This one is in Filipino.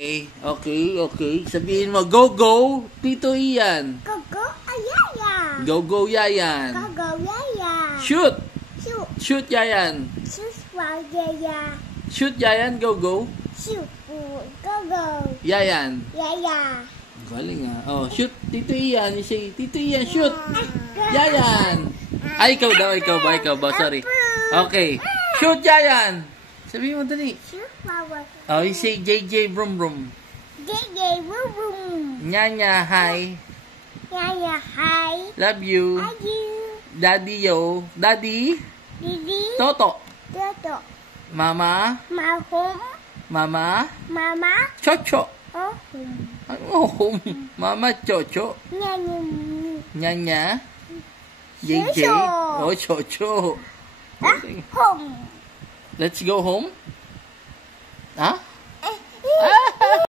Okay. Sabihin mo, go, Tito Ian. Go, Yayan. Go, Yayan. Go, Yayan. Shoot. Shoot. Shoot, Yayan. Shoot, Yayan. Shoot, Yayan. Go. Shoot, go. Yayan. Yayan. Galing ah. Oh, shoot. Tito Ian. You say, Tito Ian, shoot. Yayan. Ay, ikaw ba? Sorry. Okay. Shoot, Yayan. Sabihin mo dali. Shoot, flower. Oh, you say, JJ, brum. JJ, boom. Nyanya, hi. Yaya, hi. Love you. Love you. Daddy, yo. Daddy. Didi. Toto. Toto. Mama. Mahom. Mama. Mama. Chocho. Oh. Ano? Mama Chocho. Nyanya. JJ. Chocho. Oh, Chocho. Home. Let's go home. Huh? Eh,